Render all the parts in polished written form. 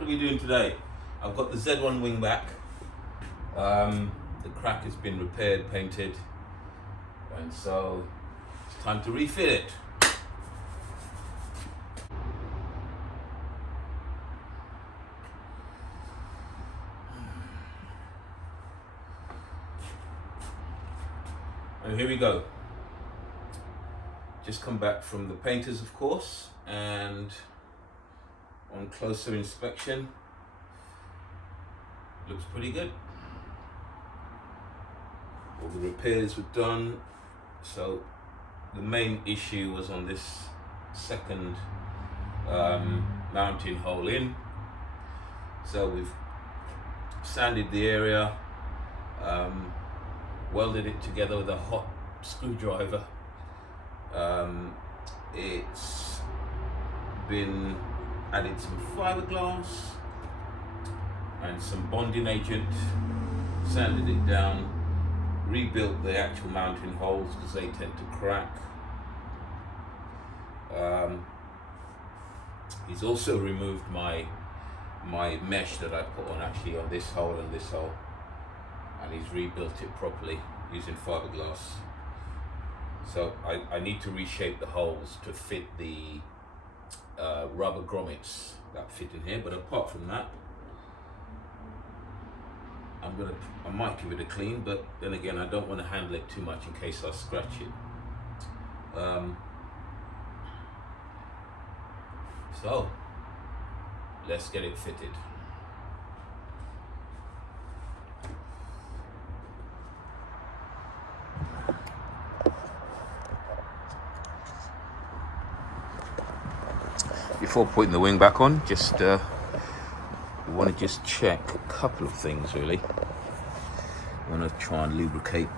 What are we doing today? I've got the Z1 wing back. The crack has been repaired, painted, and so it's time to refit it. And here we go. Just come back from the painters, of course, and on closer inspection, looks pretty good. All the repairs were done. So the main issue was on this second mounting hole in. So we've sanded the area, welded it together with a hot screwdriver. It's been added some fiberglass and some bonding agent, sanded it down, rebuilt the actual mounting holes because they tend to crack. He's also removed my mesh that I put on actually on this hole and this hole, and he's rebuilt it properly using fiberglass. So I need to reshape the holes to fit the rubber grommets that fit in here, but apart from that, I might give it a clean, but then again I don't want to handle it too much in case I scratch it. So let's get it fitted. Before putting the wing back on, just we want to just check a couple of things really. I want to try and lubricate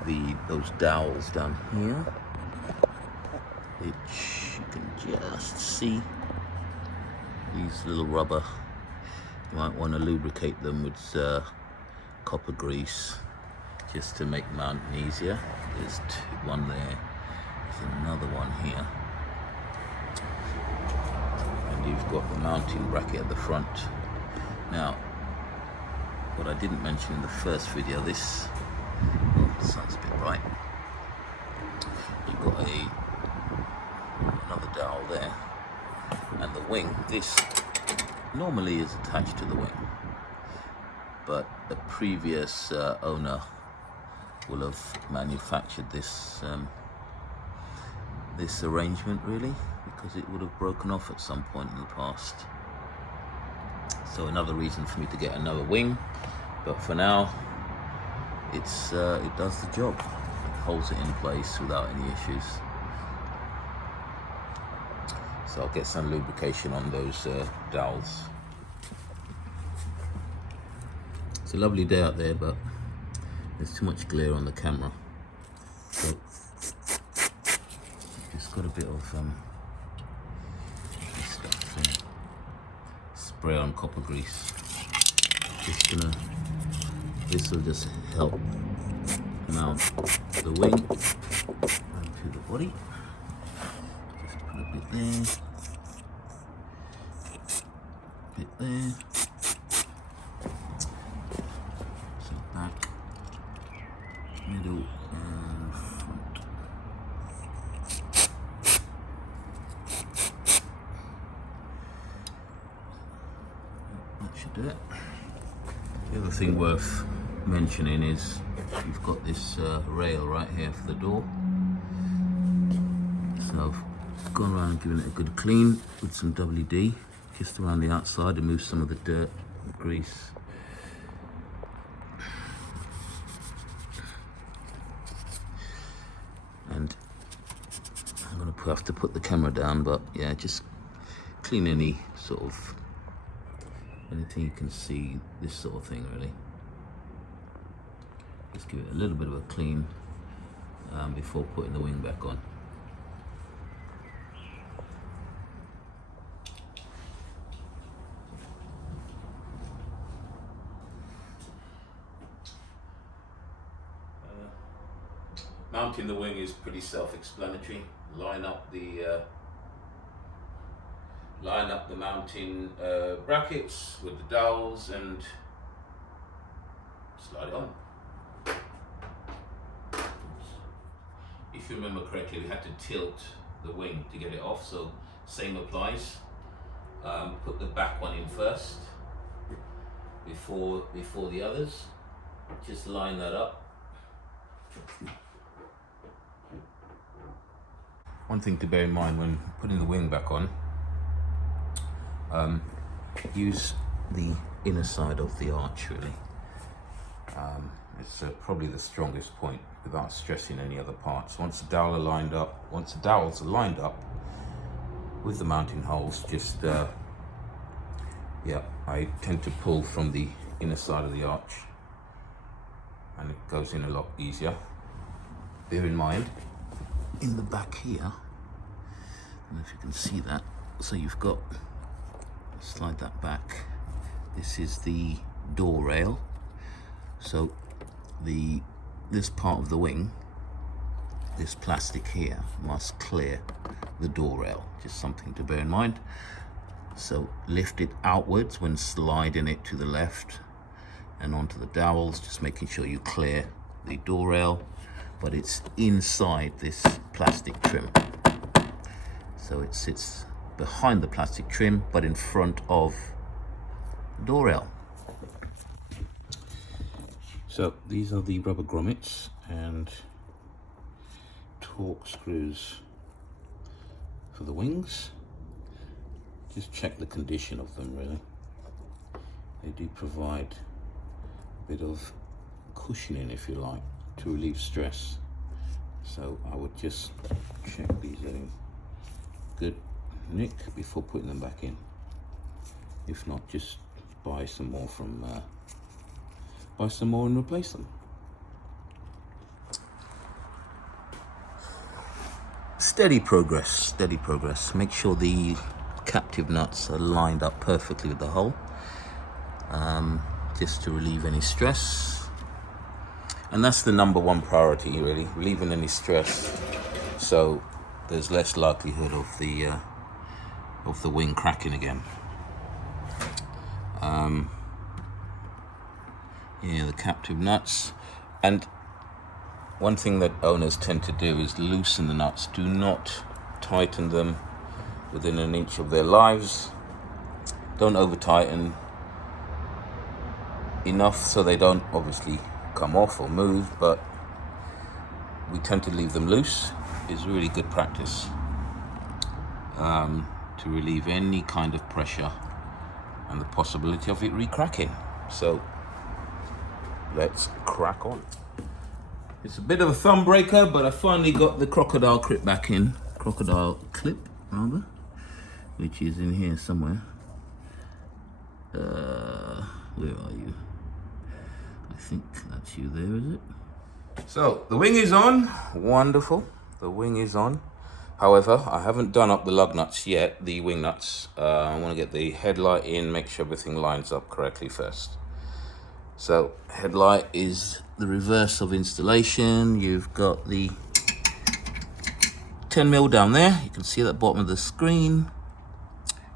those dowels down here, which you can just see. These little rubber, you might want to lubricate them with copper grease just to make mounting easier. There's one there, there's another one here. You've got the mounting bracket at the front. Now, what I didn't mention in the first video, this, oh, the sun's a bit bright. You've got another dowel there, and the wing. This normally is attached to the wing, but a previous owner will have manufactured this this arrangement really, because it would have broken off at some point in the past. So another reason for me to get another wing, but for now it does the job. It holds it in place without any issues. So I'll get some lubrication on those dowels. It's a lovely day out there, but there's too much glare on the camera, so just got a bit of spray on copper grease. This will just help mount the wing onto the body. Just put a bit there, so back, middle and front. That should do it. The other thing worth mentioning is you've got this rail right here for the door. So I've gone around and given it a good clean with some WD just around the outside to move some of the dirt and grease. And I'm going to have to put the camera down, but yeah, just clean any sort of anything you can see, this sort of thing really. Just give it a little bit of a clean before putting the wing back on. Mounting the wing is pretty self-explanatory. Line up the line up the mounting brackets with the dowels and slide it on. If you remember correctly, we had to tilt the wing to get it off, so same applies. Put the back one in first before the others. Just line that up. One thing to bear in mind when putting the wing back on, use the inner side of the arch really. It's probably the strongest point without stressing any other parts. Once the dowels are lined up with the mounting holes, just I tend to pull from the inner side of the arch and it goes in a lot easier. Bear in mind, in the back here, I don't know if you can see that, so you've got, slide that back, this is the door rail, so this part of the wing, this plastic here, must clear the door rail, just something to bear in mind. So lift it outwards when sliding it to the left and onto the dowels, just making sure you clear the door rail, but it's inside this plastic trim. So it sits behind the plastic trim, but in front of the door rail. So these are the rubber grommets and torque screws for the wings. Just check the condition of them really. They do provide a bit of cushioning, if you like, to relieve stress. So I would just check these are in good nick before putting them back in. If not, just buy some more and replace them. Steady progress, steady progress. Make sure the captive nuts are lined up perfectly with the hole, just to relieve any stress. And that's the number one priority really, relieving any stress, so there's less likelihood of the wing cracking again. Yeah, the captive nuts. And one thing that owners tend to do is loosen the nuts. Do not tighten them within an inch of their lives. Don't over tighten enough so they don't obviously come off or move, but we tend to leave them loose. It's really good practice to relieve any kind of pressure and the possibility of it re-cracking. So let's crack on. It's a bit of a thumb breaker, but I finally got the crocodile clip back in. Crocodile clip, rather, which is in here somewhere. Where are you? I think that's you there, is it? So the wing is on. Wonderful. The wing is on. However, I haven't done up the lug nuts yet, the wing nuts. I want to get the headlight in, make sure everything lines up correctly first. So headlight is the reverse of installation. You've got the 10mm down there. You can see at the bottom of the screen.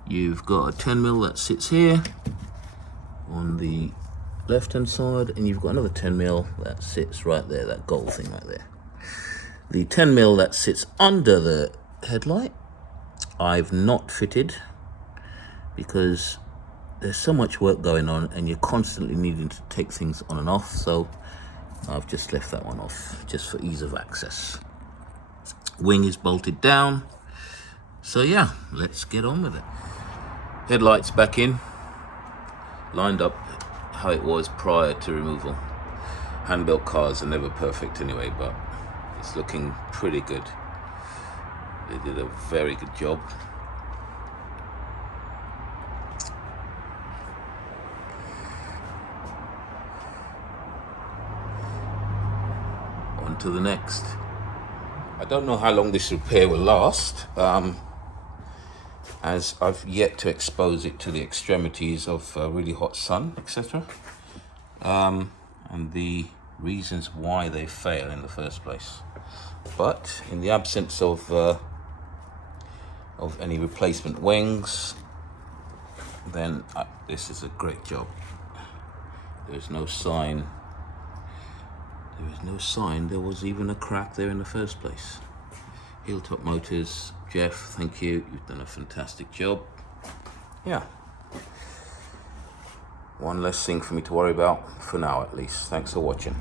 You've got a 10mm that sits here on the left hand side, and you've got another 10mm that sits right there, that gold thing right there. The 10mm that sits under the headlight I've not fitted because there's so much work going on and you're constantly needing to take things on and off, so I've just left that one off just for ease of access. Wing is bolted down, so yeah, let's get on with it. Headlights back in, lined up how it was prior to removal. Hand-built cars are never perfect anyway, but it's looking pretty good. They did a very good job. On to the next. I don't know how long this repair will last, as I've yet to expose it to the extremities of really hot sun, etc. And the reasons why they fail in the first place. But in the absence of of any replacement wings, then this is a great job. There's no sign. There is no sign there was even a crack there in the first place. Hilltop Motors, Jeff, thank you. You've done a fantastic job. Yeah. One less thing for me to worry about, for now at least. Thanks for watching.